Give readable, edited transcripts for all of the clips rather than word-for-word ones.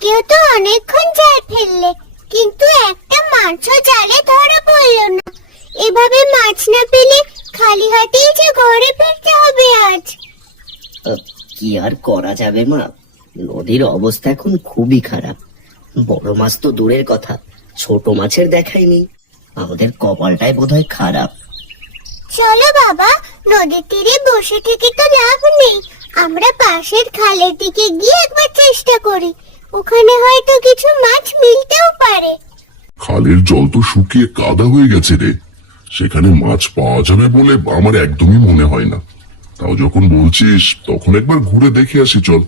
আজকেও তো অনেকক্ষণ জাল ফেললে, কিন্তু একটা মাছও জালে ধরা পড়লো না। এভাবে মাছ না পেলে খালি হাতেই যে ঘরে ফিরতে হবে আজ। কি আর করা যাবে মা, নদীর অবস্থা এখন খুবই খারাপ। বড় মাছ তো দূরের কথা, ছোট মাছের দেখাই নেই। আমাদের কপালটাই বোধহয় খারাপ। চলো বাবা, নদীর তীরে বসে থেকে তো লাভ নেই। আমরা পাশের খালের দিকে গিয়ে একবার চেষ্টা করি, ওখানে হয়তো কিছু মাছ মিলতেও পারে। খালের জল তো শুকিয়ে কাদা হয়ে গেছে রে, সেখানে মাছ পাওয়া যাবে বলে আমার একদমই মনে হয় না। তাও যখন বলছিস তখন একবার ঘুরে দেখে আসি চল।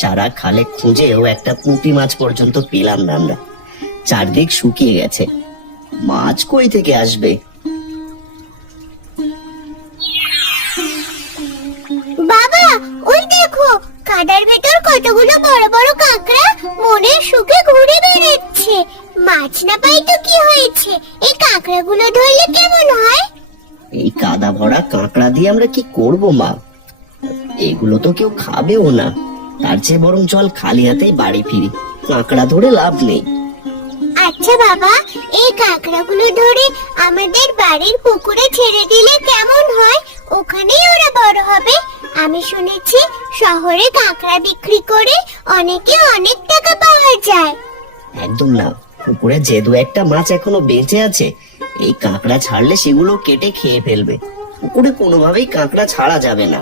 সারা খালে খুঁজেও একটা পুঁটি মাছ পর্যন্ত পেলাম না আমরা। চারদিক শুকিয়ে গেছে, মাছ কই থেকে আসবে? বাবা, ওই দেখো কাদার ভেতর কতগুলো বড় বড় কাঁকড়া মনের সুখে ঘুরে বেড়াচ্ছে। মাছ না পাই তো কি হয়েছে, এই কাঁকড়াগুলো ধরলে কেমন হয়? এই কাদা ভরা কাঁকড়া দিয়ে আমরা কি করব মা? এগুলো তো কেউ খাবেও না। তার চেয়ে বরং চল খালি হাতেই বাড়ি ফিরি, কাঁকড়া ধরে লাভ নেই। আচ্ছা বাবা, এই কাঁকড়াগুলো ধরে আমাদের বাড়ির পুকুরে ছেড়ে দিলে কেমন হয়? ওখানেই ওরা বড় হবে। আমি শুনেছি শহরে কাঁকড়া বিক্রি করে অনেকে অনেক টাকা পাওয়া যায়। একদম না, পুকুরে যে দু একটা মাছ এখনো বেঁচে আছে, এই কাঁকড়া ছাড়লে সেগুলো কেটে খেয়ে ফেলবে। পুকুরে কোনোভাবেই কাঁকড়া ছাড়া যাবে না।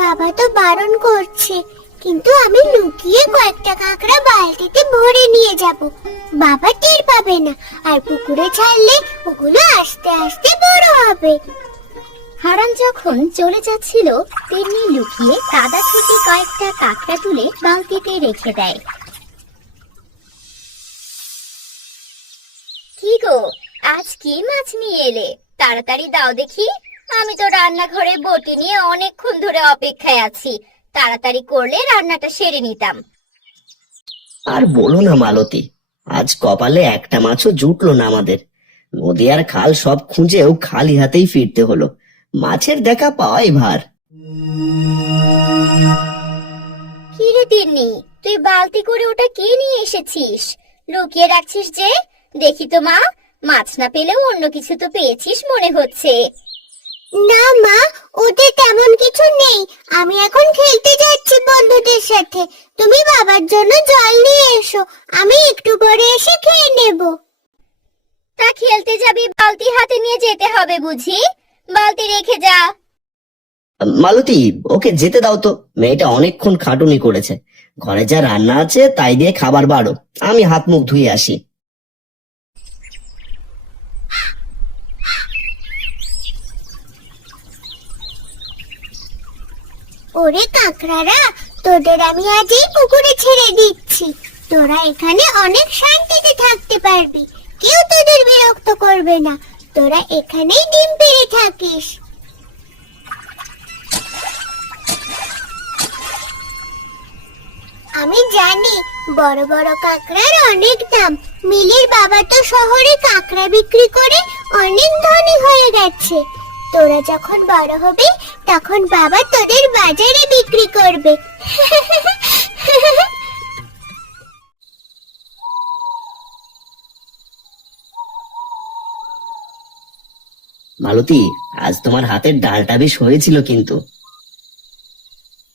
বাবা তো বারণ করছে, কিন্তু আমি লুকিয়ে কয়েকটা কাঁকড়া বালতিতে ভরে নিয়ে যাব। বাবা টের পাবে না, আর পুকুরে ছাড়লে ওগুলো আস্তে আস্তে বড় হবে। হারান যখন চলে যাচ্ছিল তেমনি লুকিয়ে কাদা থেকে কয়েকটা কাঁকড়া তুলে বালতিতে রেখে দেয়। কি গো, আজ কি মাছ নিয়ে এলে? তাড়াতাড়ি দাও দেখি, আমি তো রান্নাঘরে বটি নিয়ে অনেকক্ষণ ধরে অপেক্ষায় আছি। তাড়াতাড়ি করলে রান্নাটা সেরে নিতাম। আর বলো না মালতী, আজ কপালে একটা মাছও জুটলো না আমাদের। নদী আর খাল সব খুঁজেও খালি হাতেই ফিরতে হলো। মাছের দেখা পাওয়াই ভার। কি রে তিন্নি, তুই বালতি করে ওটা কে নিয়ে এসেছিস? লুকিয়ে রাখছিস যে? দেখি তো মা, মাছ না পেলেও অন্য কিছু তো পেয়েছিস মনে হচ্ছে। না মা, ওতে তেমন কিছু নেই। আমি এখন খেলতে যাচ্ছি বন্ধুদের সাথে। তুমি বাবার জন্য জল নিয়ে এসো, আমি একটু পরে এসে খেয়ে নেব। তা খেলতে যাবি, বালতি হাতে নিয়ে যেতে হবে বুঝি? বালতি রেখে যা। মালতী, ওকে যেতে দাও তো, মেয়েটা অনেকক্ষণ খাটুনি করেছে। ঘরে যা রান্না আছে তাই দিয়ে খাবার বাড়ো, আমি হাত মুখ ধুয়ে আসি। ওরে কাঁকড়ারা, তোদের আমি আজ এই পুকুরে ছেড়ে দিচ্ছি। তোরা এখানে অনেক শান্তিতে থাকতে পারবি, কেউ তোদের বিরক্ত করবে না। তোরা এখানেই ডিম পেড়ে থাকিস। আমি জানি বড় বড় কাঁকড়ার অনেক দাম। মিলির বাবা তো শহরে কাঁকড়া বিক্রি করে অনেক ধনী হয়ে গেছে। তোরা যখন বড় হবে তখন বাবা তোদের বাজারে বিক্রি করবে। মালতী, আজ তোমার হাতের ডালটা বেশ হয়েছিল কিন্তু।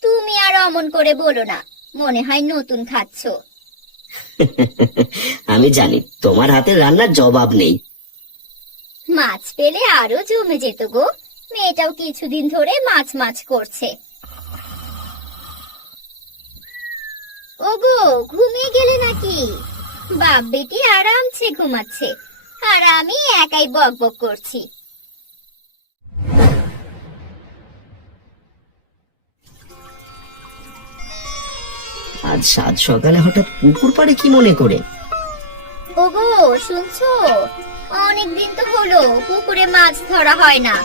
তুমি আর অমন করে বলো না, মনে হয় নতুন খাচ্ছ। আমি জানি তোমার হাতের রান্নার জবাব নেই। মাছ পেলে আরো জমে যেত গো। মেয়েটাও কিছুদিন ধরে মাছ মাছ করছে। ওগো, ঘুমিয়ে গেলে নাকি? বাপ বেটি আরামসে ঘুমাচ্ছে, আর আমি একাই বক বক করছি। আজ সাত সকালে হঠাৎ পুকুর পাড়ে কি মনে করে? ওগো, শুনছো? অনেকদিন তো হলো পুকুরে মাছ ধরা হয় না।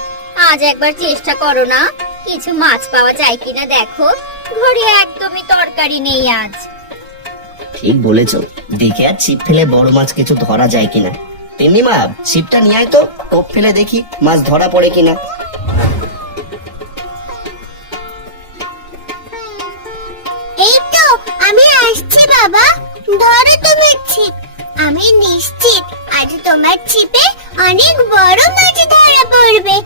আজ একবার চেষ্টা করো না, কিছু মাছ পাওয়া যায় কিনা দেখো। ঘরে একদমই তরকারি নেই আজ। ঠিক বলেছ, দেখে আর ছিপ ফেলে বড় মাছ কিছু ধরা যায় কিনা। তিন্নিমা, ছিপটা নিয়ে আয় তো, টোপ ফেলে দেখি মাছ ধরা পড়ে কিনা। এই তো আমি আসছি বাবা, ধরো তুমি ছিপ। আমি নিশ্চিত আজ তোমার ছিপে অনেক বড় মাছ ধরা পড়বে।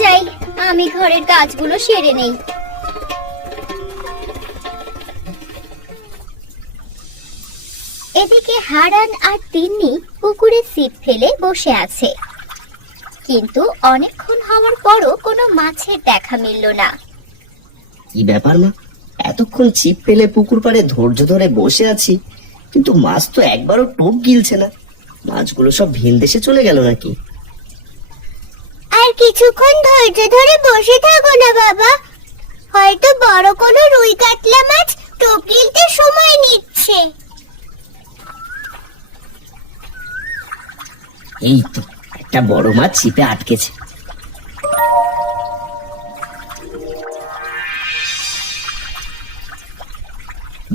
যাই, আমি ঘরের কাজগুলো সেরে নেই। এদিকে হারান আর তিন্নি পুকুরে ছিপ ফেলে বসে আছে, কিন্তু অনেকক্ষণ হওয়ার পরও কোনো মাছের দেখা মিলল না। কি ব্যাপার মা, এতক্ষণ ছিপ ফেলে পুকুর পাড়ে ধৈর্য ধরে বসে আছি, কিন্তু মাছ তো একবারও টোপ গিলছে না। মাছগুলো সব ভিন দেশে চলে গেল নাকি? আর কিছুক্ষণ ধৈর্য ধরে বসে থাকো না বাবা, হয়তো বড় কোনো রুই কাতলা মাছ টোপ গিলতে সময় নিচ্ছে। এই তো একটা বড় মাছ ছিপে আটকেছে।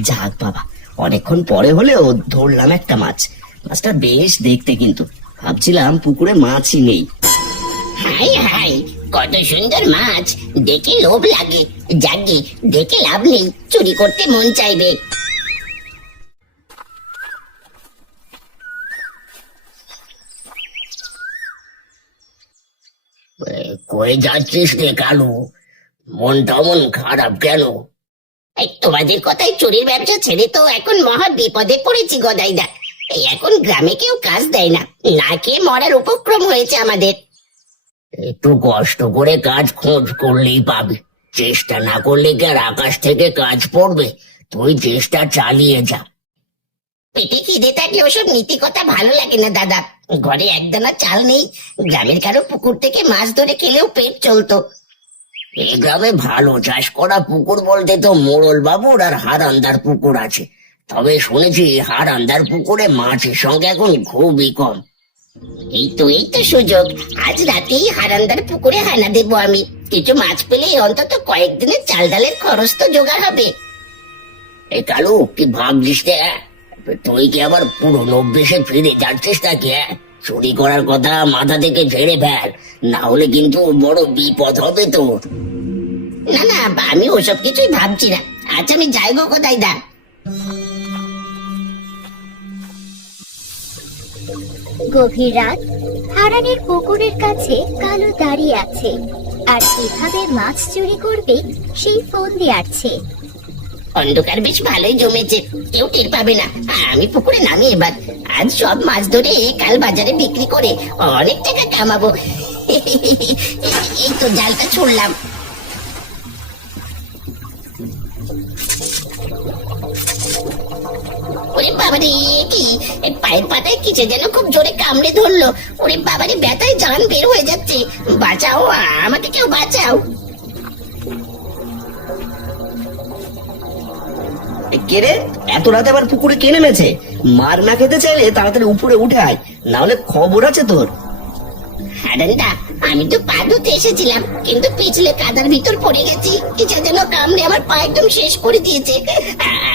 যাক বাবা, অনেকক্ষণ পরে হলেও ধরলাম একটা মাছ। মাছটা বেশ দেখতে, কিন্তু ভাবছিলাম পুকুরে মাছই নেই। হাই হাই, কত সুন্দর মাছ, দেখে লোভ লাগে। যাকে দেখে লাভ নেই, চুরি করতে মন চাইবে। কই যাচ্ছিস রে কালু? মনটা মন খারাপ কেন? এই তোমাদের কথায় চুরির ব্যবসা ছেড়ে তো এখন মহা বিপদে পড়েছি গদাইদা। এই এখন গ্রামে কেউ কাজ দেয় না, না খেয়ে মরার উপক্রম হয়েছে আমাদের। একটু কষ্ট করে কাজ খোঁজ করলেই পাবে, চেষ্টা না করলে কি আর আকাশ থেকে কাজ পড়বে? তুই চেষ্টা চালিয়ে যা। পেটে খিদে থাকলে ওসব নীতি কথা ভালো লাগে না দাদা। ঘরে একদানা চাল নেই, গ্রামের কারো পুকুর থেকে মাছ ধরে খেলেও পেট চলতো। এই গ্রামে ভালো চাষ করা পুকুর বলতে তো মোড়ল বাবুর আর হারান্দার পুকুর আছে। তবে শুনেছি হারান্দার পুকুরে মাছের সঙ্গে এখন খুবই কম। এই তো সুযোগ, আজ রাতেই হারান্দার পুকুরে হানা দেবো আমি। কিছু মাছ পেলে অন্তত কয়েকদিনের চাল ডালের খরচ তো জোগাড় হবে। এই কালু, কি ভাবছিস রে? তুই কি আবার পুরনো অভ্যেসে ফিরে যাচ্ছিস নাকি? চুরি করার কথা মাথা থেকে ঝেড়ে ফেল, না হলে কিন্তু বড় বিপদ হবে তোর। না না, আমি ওসব কিছুই ভাবছি না। আজ আমি যাইব কোথায় দা। গভীর রাত, হারানের পুকুরের কাছে কালো দাঁড়িয়ে আছে আর কিভাবে মাছ চুরি করবে সেই ফোন দিয়ে আসছে। অন্ধকার বেশ ভালোই জমেছে, কেউ টের পাবে না। আমি পুকুরে নামি এবার। আজ সব মাছ ধরে কাল বাজারে বিক্রি করে অনেক টাকা কামাবো। এই তো জালটা ছুড়লাম। ওরে বাবারে, কি পায়ের পাতায় কিছু যেন খুব জোরে কামড়ে ধরলো। ওরে বাবারে, ব্যথায় জান বের হয়ে যাচ্ছে। বাঁচাও, আমাকে কেউ বাঁচাও। কে রে, এত রাতে আবার পুকুরে কে নেমেছে? মার না খেতে চাইলে তাড়াতাড়ি উপরে উঠে আয়, না হলে খবর আছে তোর। হারান্দা, আমি তো পা ধুতে এসেছিলাম, কিন্তু পিছলে কাদার ভিতর পড়ে গেছি। কিছু যেন কামড়ে আমার পা একদম শেষ করে দিয়েছে।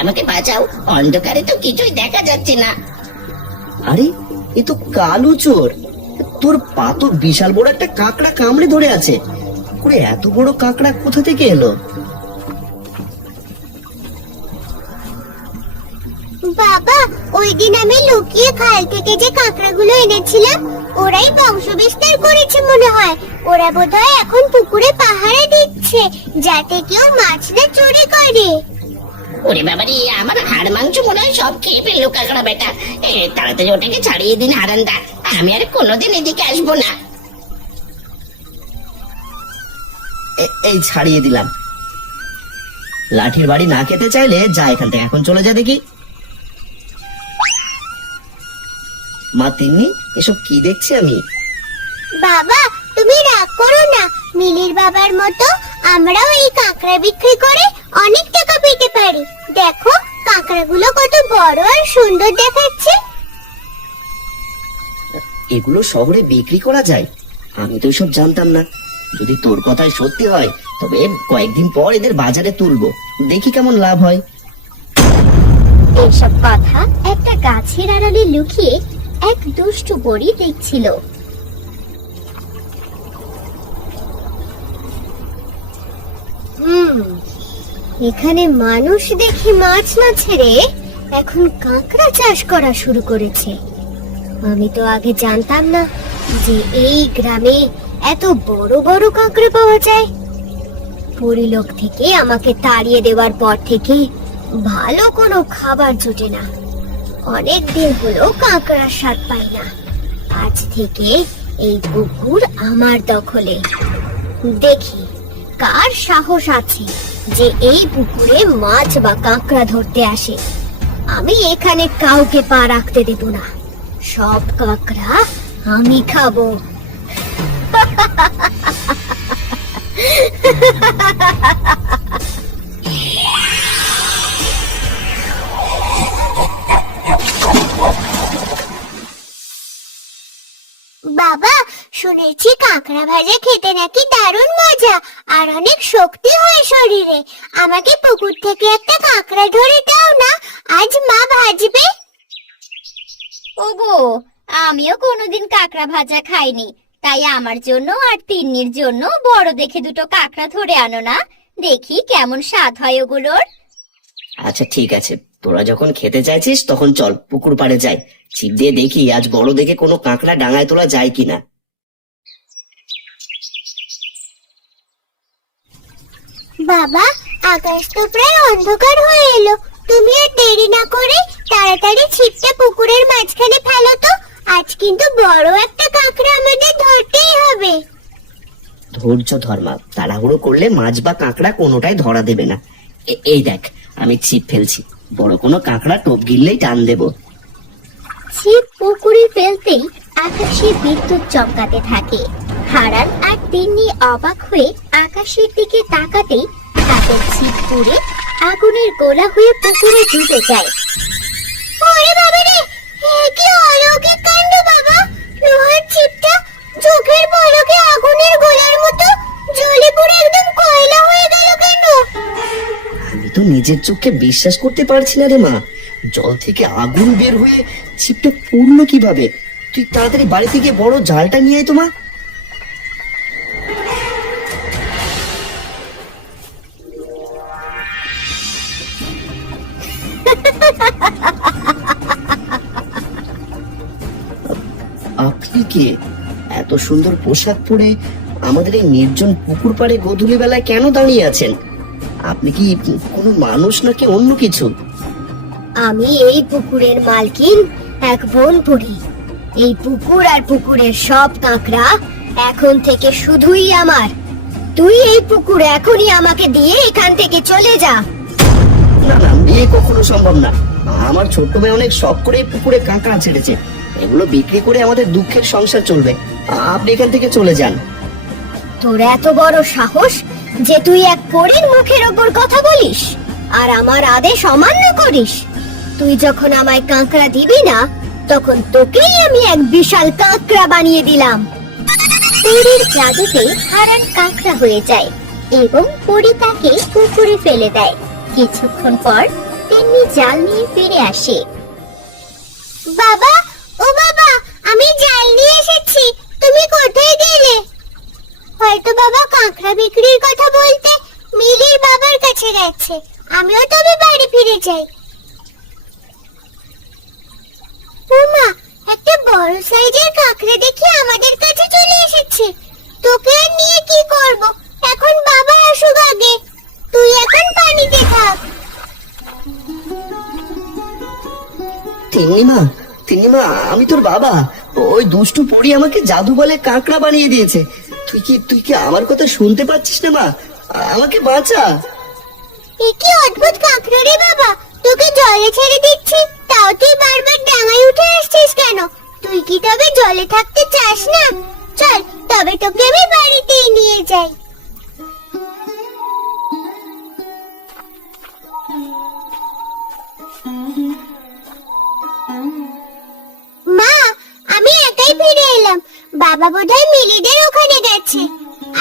আমাকে বাঁচাও, অন্ধকারে তো কিছুই দেখা যাচ্ছে না। আরে, এ তো কালু চোর। তোর পা তো বিশাল বড় একটা কাঁকড়া কামড়ে ধরে আছে। করে এত বড় কাঁকড়া কোথা থেকে এলো? বাবা, ওই দিন আমি লুকিয়ে খাল থেকে যে কাঁকড়াগুলো এনেছিলাম, ওরাই বংশ বিস্তার করেছে মনে হয়। ওরা বোধহয় এখন পুকুরে পাহারা দিচ্ছে, যাতে কেউ মাছ না চুরি করে। ওরে বাবারে, আমার হাড় মাংস মনে হয় সব খেয়ে ফেললো কাকড়া বেটা। তাড়াতাড়ি ওটাকে ছাড়িয়ে দিন হারান্দা, আমি আর কোনোদিন এদিকে আসবো না। এই ছাড়িয়ে দিলাম। লাঠির বাড়ি না খেতে চাইলে যা এখান থেকে, এখন চলে যা দেখি। মা তিন্নি, এসব কি দেখছি আমি? বাবা, তুমি রাগ করো না। মিলির বাবার মতো আমরাও এই কাঁকড়া বিক্রি করে অনেক টাকা পেতে পারি। দেখো, কাঁকড়াগুলো কত বড় আর সুন্দর দেখাচ্ছে। এগুলো শহরে বিক্রি করা যায়? আমি তো এসব জানতাম না। যদি তোর কথাই সত্যি হয়, তবে কয়েকদিন পর এদের বাজারে তুলবো, দেখি কেমন লাভ হয়। এইসব কথা একটা গাছের আড়ালে লুকিয়ে এক দুষ্টু পরী দেখছিল। এখানে মানুষ দেখি মাছ না ছেড়ে এখন কাঁকড়া চাষ করা শুরু করেছে। আমি তো আগে জানতাম না যে এই গ্রামে এত বড় বড় কাঁকড়া পাওয়া যায়। পরিলোক থেকে আমাকে তাড়িয়ে দেওয়ার পর থেকে ভালো কোনো খাবার জোটে না। অনেক দিন হলো কাঁকড়ার স্বাদ পাই না। আজ থেকে এই পুকুর আমার দখলে। দেখি কার সাহস আছে যে এই পুকুরে মাছ বা কাঁকড়া ধরতে আসে। আমি এখানে কাউকে পা রাখতে দেব না। সব কাঁকড়া আমি খাবো। বাবা, শুনেছি কাঁকড়া ভাজা খেতে নাকি দারুণ মজা আর অনেক শক্তি হয় শরীরে। আমাকে পুকুর থেকে একটা কাঁকড়া ধরে দাও না, আজ মা ভাজবে। ওগো, আমিও কোনোদিন কাঁকড়া ভাজা খাইনি, তাই আমার জন্য আর তিন্নির জন্য বড় দেখে দুটো কাঁকড়া ধরে আনো না, দেখি কেমন স্বাদ হয় ওগুলোর। আচ্ছা ঠিক আছে, তোরা যখন খেতে চাইছিস তখন চল পুকুর পাড়ে যাই। ছিপ দিয়ে দেখি আজ বড় দেখে কোনো কাঁকড়া ডাঙায় তোলা যায় কিনা। বাবা, আকাশ তো প্রায় অন্ধকার হয়ে এলো। তুমি আর দেরি না করে তাড়াতাড়ি ছিপটা পুকুরের মাঝখানে ফেলো তো। আজ কিন্তু বড় একটা কাঁকড়া আমাদের ধরতেই হবে। ধৈর্য ধর্মা, তাড়াহুড়ো করলে মাছ বা কাঁকড়া কোনোটাই ধরা দেবে না। এই দেখ, আমি ছিপ ফেলছি, বড় কোনো কাঁকড়া টোপ গিললেই টান দেবো। ছিপ পুকুরে ফেলতেই আকাশে বিদ্যুৎ চমকাতে থাকে। হারান আর তিন্নি অবাক হয়ে আকাশের দিকে তাকাতেই তাদের ছিপ পুড়ে আগুনের গোলা হয়ে পুকুরে ডুবে যায়। ওরে বাবা রে, কি অলৌকিক কাণ্ড বাবা! লোহার ছিপটা চোখের পলকে আগুনের গোলার মতো জ্বলে পুড়ে একদম কয়লা হয়ে গেল কেন? আমি তো নিজের চোখে বিশ্বাস করতে পারছি না রে মা। জল থেকে আগুন বের হয়ে ছিপটা পুড়লো কিভাবে? তুই তাড়াতাড়ি বাড়ি থেকে বড় জালটা নিয়ে আয় তো মা। আপনি কে? এত সুন্দর পোশাক পরে আমাদের এই নির্জন পুকুর পাড়ে গোধূলি বেলায় কেন দাঁড়িয়ে আছেন? আপনি কি কোনো মানুষ নাকি অন্য কিছু? আমি এই পুকুরের মালকিন, এক বনপুরী। এই পুকুর আর পুকুরের সব কাঁকড়া এখন থেকে শুধুই আমার। তুই এই পুকুর এখনই আমাকে দিয়ে এখান থেকে চলে যা। না না, বিয়ে কখনো সম্ভব না। আমার ছোট্ট মেয়ে অনেক শখ করে পুকুরে কাঁকড়া ছেড়েছে, এগুলো বিক্রি করে আমাদের দুঃখের সংসার চলবে। আপনি এখান থেকে চলে যান। তোর এত বড় সাহস যে তুই এক পরীর মুখের ওপর কথা বলিস আর আমার আদেশ অমান্য করিস? তুই যখন আমায় কাঁকড়া দিবি না, তখন তোকেই আমি এক বিশাল কাঁকড়া বানিয়ে দিলাম। পরীর জাদুতে হারান কাঁকড়া হয়ে যায় এবং পরী তাকে পুকুরে ফেলে দেয়। কিছুক্ষণ পর তিন্নি জাল নিয়ে ফিরে আসে। বাবা, ও বাবা, আমি জাল নিয়ে এসেছি। তুমি কোথায় গেলে? হয়তো বাবা কাঁকড়া বিক্রির কথা বলতে মিলির বাবার কাছে গেছে। আমিও তবে বাড়ি ফিরে যাই। ওমা, একটা বড় সাইজের কাঁকড়া দেখি আমাদের কাছে চলে এসেছে। তোকে আর নিয়ে কি করব? এখন বাবা আসুক আগে। তুই এখন পানিতে থাক। তিন্নিমা, তিন্নিমা, আমি তোর বাবা। ওই দুষ্টু পরী আমাকে জাদু বলে কাঁকড়া বানিয়ে দিয়েছে। তুই কি আমার কথা শুনতে পাচ্ছিস না মা? আমাকে বাঁচা। এ কি অদ্ভুত কাঁকড়া রে বাবা! তোকে জলে ছেড়ে দিচ্ছি, তাও তুই বারবার ডাঙায় উঠে আসছিস কেন? তুই কি তবে জলে থাকতে চাস না? চল, তবে তোকে আমি বাড়িতেই নিয়ে যাই। মা, আমি একাই ফিরে এলাম। বাবা বোধহয় মিলিদের ওখানে গেছে।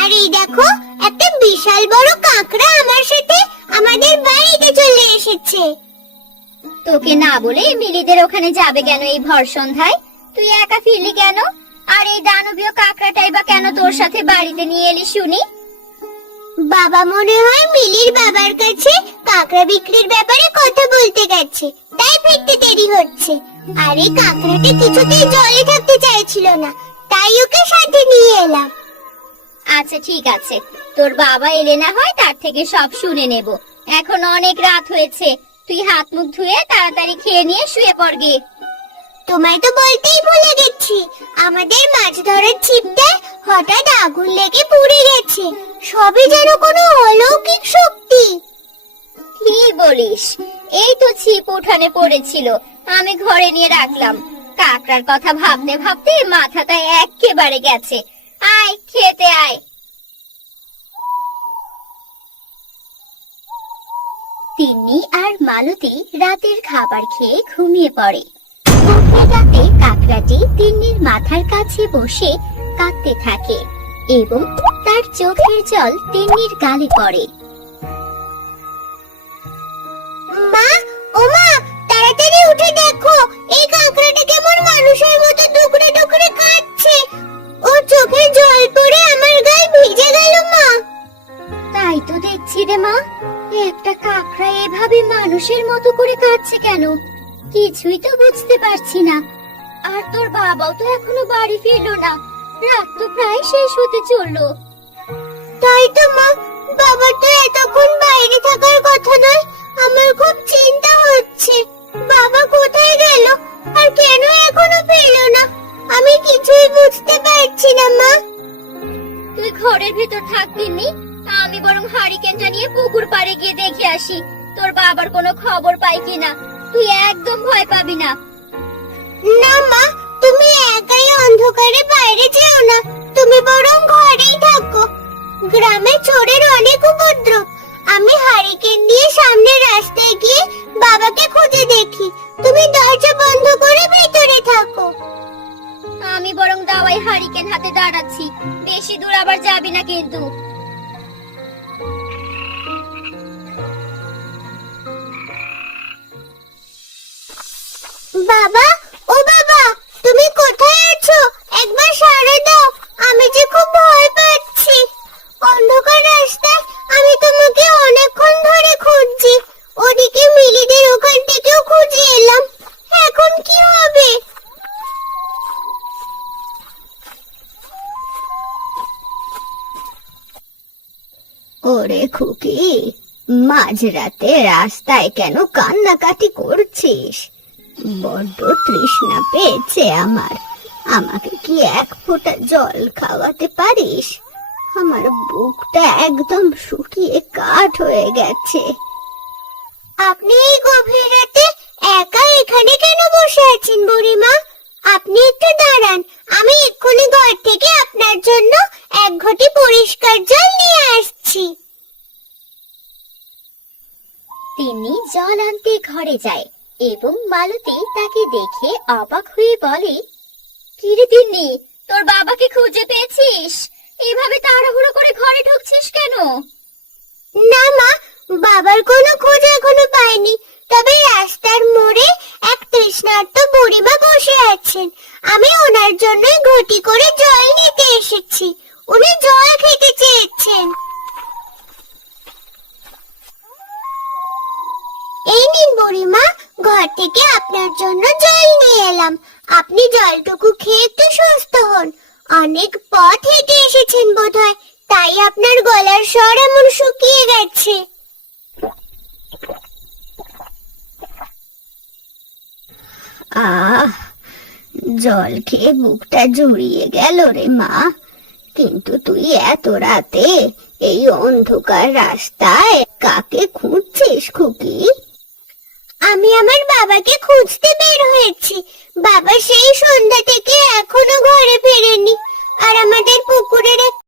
আর এই দেখো, একটা বিশাল বড় কাঁকড়া আমার সাথে আমাদের বাড়িতে চলে এসেছে। তোকে ওকে না বলে মিলিদের ওখানে যাবে কেন এই ভর সন্ধ্যায়? তুই একা ফিরলি কেন? আর এই দানবীয় কাকড়াটাই বা কেন তোর সাথে বাড়িতে নিয়ে এলি শুনি? বাবা মনে হয় মিলির বাবার কাছে কাঁকড়া বিক্রির ব্যাপারে কথা বলতে গেছে, তাই ফিরতে দেরি হচ্ছে। আর এই কাঁকড়াটা কিছুতেই জলে থাকতে চাইছিল না, তাই ওকে সাথে নিয়ে এলাম। আচ্ছা ঠিক আছে, তোর বাবা এলে না হয় তার থেকে সব শুনে নেব। এখন অনেক রাত হয়েছে, তুই হাত মুখ ধুয়ে তাড়াতাড়ি খেয়ে নিয়ে শুয়ে পড় গে। তোমায় তো বলতেই ভুলে গেছি, আমাদের মাছ ধরার ছিপটায় হঠাৎ আগুন লেগে পুড়ে গেছে। সবই যেন কোনো অলৌকিক শক্তি। কি বলিস? এই তো ছিপ উঠানে পড়েছিল, আমি ঘরে নিয়ে রাখলাম। কাকড়ার কথা ভাবতে ভাবতে মাথাটা একেবারে গেছে। আয় খেতে আয়। তিন্নি আর মালতী রাতের খাবার খেয়ে ঘুমিয়ে পড়ে। গভীর রাতে কাকড়াটি তিন্নির মাথার কাছে বসে কাঁদতে থাকে এবং তার চোখের জল তিন্নির গালে পড়ে। মা, ও মা, তাড়াতাড়ি উঠে দেখো, এই কাঁকড়াটা কেমন মানুষের মতো টুকরে টুকরে কাঁদছে। ওর চোখে জল পড়ে আমার গায়ে ভিজে গেল মা। তাই তো দেখছি রে মা, একটা কাকড়া এভাবে মানুষের মতো করে কাঁদছে কেন? কিছুই তো বুঝতে পারছি না। আর তোর বাবাও তো এখনো বাড়ি ফিরলো না, রাত তো প্রায় শেষ হতে চললো। তাই তো মা, বাবা তো এতক্ষণ বাইরে থাকার কথা নয়। আমার খুব চিন্তা হচ্ছে, বাবা কোথায় গেল আর কেন এখনো ফিরলো না? আমি কিছুই বুঝতে পারছি না মা। তুই ঘরের ভেতর থাকতিনি, আমি বরং হারিকেনটা নিয়ে পুকুর পাড়ে গিয়ে দেখে আসি তোর বাবার কোনো খবর পাই কিনা। তুই একদম ভয় পাবি না। না মা, তুমি একাই অন্ধকারে বাইরে যেও না, তুমি বরং ঘরেই থাকো। গ্রামে চোরের অনেক উপদ্রব। আমি হারিকেন দিয়ে সামনের রাস্তায় গিয়ে বাবাকে খুঁজে দেখি। তুমি দরজা বন্ধ করে ভিতরে থাকো। আমি বরং দাওয়াই হারিকেন হাতে দাঁড়াচ্ছি, বেশি দূর আবার যাবি না কিন্তু। বাবা, ও বাবা, তুমি কোথায় আছো? একবার সাড়া দাও, আমি যে খুব ভয় পাচ্ছি। অন্ধকার রাস্তায় আমি তোমাকে অনেকক্ষণ ধরে খুঁজছি। ওদিকে মিলিদের ওখান থেকেও খুঁজে এলাম, এখন কি হবে? ওরে খুকি, মাঝরাতে রাস্তায় কেন কান্নাকাটি করছিস? বড্ড তৃষ্ণা পেয়েছে আমার। আমাকে কি এক ফোঁটা জল খাওয়াতে পারিস? আমার বুকটা একদম শুকিয়ে কাঠ হয়ে গেছে। আপনি এই গভীর রাতে একা এখানে কেন বসে আছেন বুড়িমা? আপনি একটু দাঁড়ান, আমি এক্ষুনি ঘর থেকে আপনার জন্য এক ঘটি পরিষ্কার জল নিয়ে আসছি। তিনি জল আনতে ঘরে যায় এবং মালতী তাকে দেখে অবাক হয়ে বলে, কিরে তিন্নি, তোর বাবাকে খুঁজে পেয়েছিস? এভাবে তাড়াহুড়ো করে ঘরে ঢুকছিস কেন? না মা, বাবার কোনো খোঁজ এখনো পাইনি। তবে রাস্তার মোড়ে এক তৃষ্ণার্ত বুড়িমা বসে আছেন। আমি ওনার জন্যই ঘটি করে জল নিতে এসেছি। উনি জল খেতে চেয়েছেন। এই নিন বুড়িমা, ঘর থেকে আপনার জন্য জল নিয়ে এলাম। আপনি জলটুকু খেয়ে একটু সুস্থ হন। অনেক পথ হেঁটে এসেছেন বোধহয়, তাই আপনার গলার স্বর এমন শুকিয়ে গেছে। আহ, জল খেয়ে বুকটা জুড়িয়ে গেল রে মা। কিন্তু তুই এত রাতে এই অন্ধকার রাস্তায় কাকে খুঁজছিস খুকি? আমি আমার বাবাকে খুঁজতে বের হয়েছি। বাবা সেই সন্ধ্যা থেকে এখনো ঘরে ফেরেনি। আর আমাদের পুকুরের